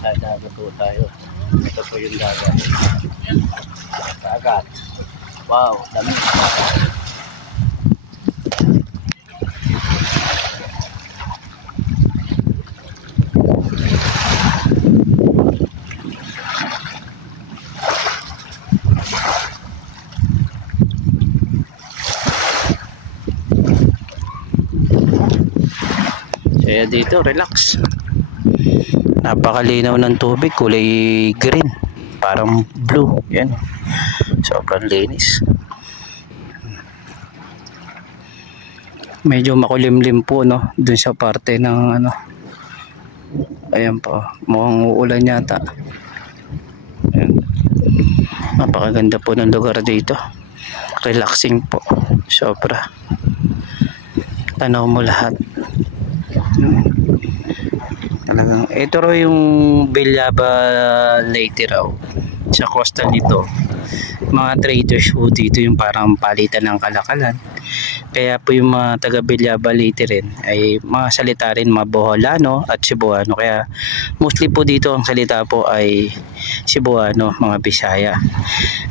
Sa dagat po tayo. Ito po yung dagat. Dagat. Wow, dami. Kaya dito, relax. Napakalinaw ng tubig, kulay green, parang blue. Yan. Sobrang linis. Medyo makulimlim po, no, dun sa parte ng ano. Ayan po, mukhang uulan yata. Ayan. Napakaganda po ng lugar dito. Relaxing po, sobra. Tanaw mo lahat. Talagang ito raw yung Bilyaba Leyte raw sa coastal nito. Mga traders po dito yung parang palitan ng kalakalan. Kaya po yung mga taga Bilyaba Leyte rin ay mga salita rin mga Boholano at Cebuano. Kaya mostly po dito ang salita po ay Cebuano, mga Bisaya.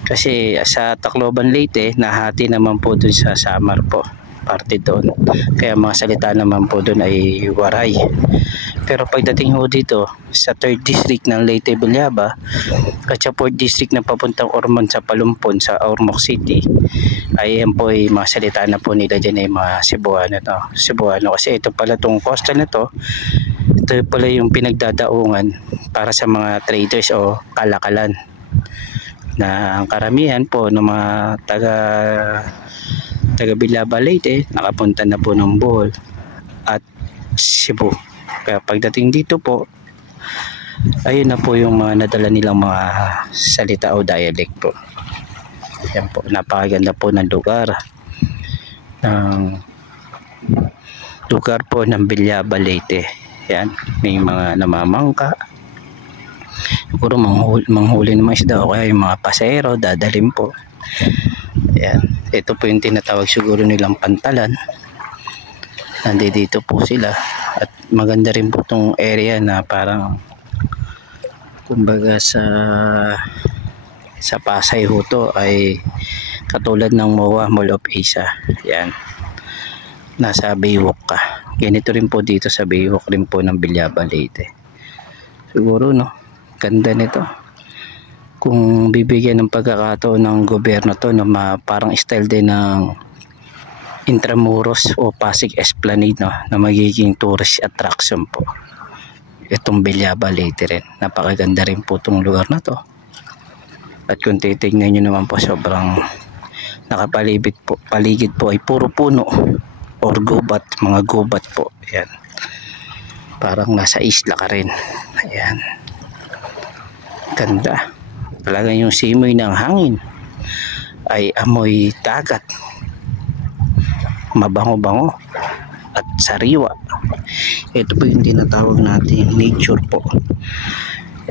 Kasi sa Tacloban Leyte nahati naman po dun sa Samar po, parte doon. Kaya mga salita naman po doon ay Waray. Pero pagdating ho dito sa 3rd district ng Leyte Bilyaba at sa 4th district na papuntang Ormon sa Palumpon sa Ormoc City, ay yan po ay mga salita na po nila dyan ay mga Cebuano, no? Cebuano kasi ito pala tong coastal na to, ito pala yung pinagdadaungan para sa mga traders o kalakalan na ang karamihan po ng mga taga Bilyaba Leyte nakapunta na po ng Bohol at Cebu. Kaya pagdating dito po, ayun na po yung mga nadala nilang mga salita o dialect po. Yan po, napakaganda po ng lugar po ng Bilyaba Leyte. Yan, may mga namamangka, siguro manghuli ng mga isda o kaya yung mga pasero dadalhin po. Yan, ito po yung tinatawag siguro nilang pantalan. Nandito po sila at maganda rin po itong area na parang kumbaga sa Pasay ho to ay katulad ng MOA, Mall of Asia. Yan, nasa Baywalk ka. Ganito rin po dito sa Baywalk rin po ng Bilyaba Leyte. Siguro no, ganda nito kung bibigyan ng pagkakataon ng gobyerno to na parang style din ng Intramuros o Pasig Esplanade, no, na magiging tourist attraction po itong Bilyaba Leyte rin. Napakaganda rin po itong lugar na to at kung titignan nyo naman po sobrang paligid po ay puro puno or gubat, mga gubat po. Ayan, parang nasa isla ka rin. Ayan, ganda talagang yung simoy ng hangin ay amoy dagat, mabango-bango at sariwa. Ito po yung tinatawag natin nature po.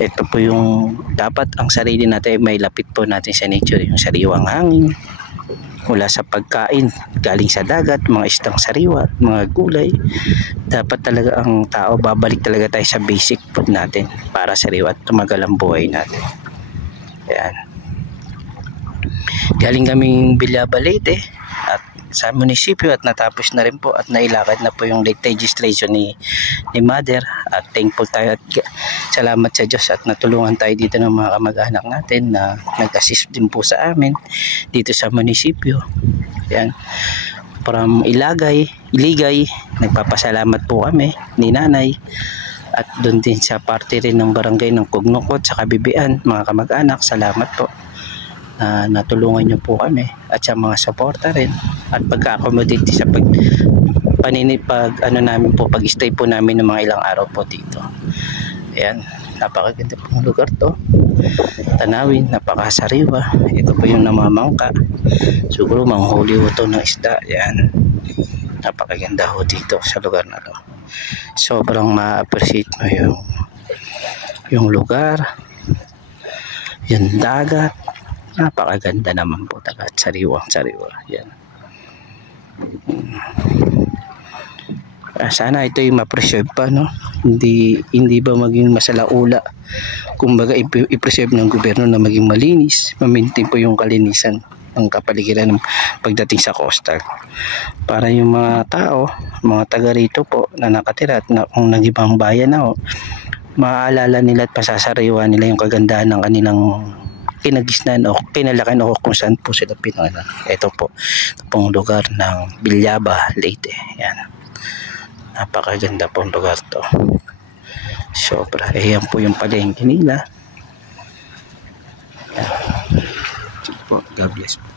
Ito po yung dapat ang sarili natin may lapit po natin sa nature, yung sariwang hangin mula sa pagkain galing sa dagat, mga istang sariwa, mga gulay. Dapat talaga ang tao babalik talaga tayo sa basic food natin para sariwa at tumagal ang buhay natin. Ayan, galing kaming Bilyaba Leyte at sa munisipyo at natapos na rin po at nailakad na po yung late registration ni Mother at thankful tayo at salamat sa Diyos at natulungan tayo dito ng mga kamag-anak natin na nag-assist din po sa amin dito sa munisipyo. Yan, from Iligay, nagpapasalamat po kami ni Nanay at doon din sa parte rin ng barangay ng Kugnukot sa Kabibian, mga kamag-anak, salamat po. Natulungan nyo po kami at sa mga suporta rin at pagka-accommodate sa pag-stay po namin ng mga ilang araw po dito. Ayan, napakaganda pong lugar to, tanawin, napakasariwa. Ito po yung namamangka, siguro manghuli ho to ng isda. Ayan, napakaganda ho dito sa lugar na to. Sobrang ma-appreciate mo yung lugar, yung dagat. Napakaganda naman po talaga at sariwang sariwa. Yan. Sana ito yung ma-preserve pa, no? Hindi ba maging masalaula. Kumbaga i-preserve ng gobyerno na maging malinis, ma-maintain po yung kalinisan ng kapaligiran pagdating sa coastal. Para yung mga tao, mga taga rito po na nakatira at kung nag-ibang bayan na maaalala nila at pasasariwa nila yung kagandahan ng kanilang kinagisnan o kinalakan o kung saan po sila pinanganak. Ito po, ito pong lugar ng Villaba, Leyte. Yan. Napakaganda pong lugar to. Sobra. Yan po yung palengke nila. Yan. God bless po.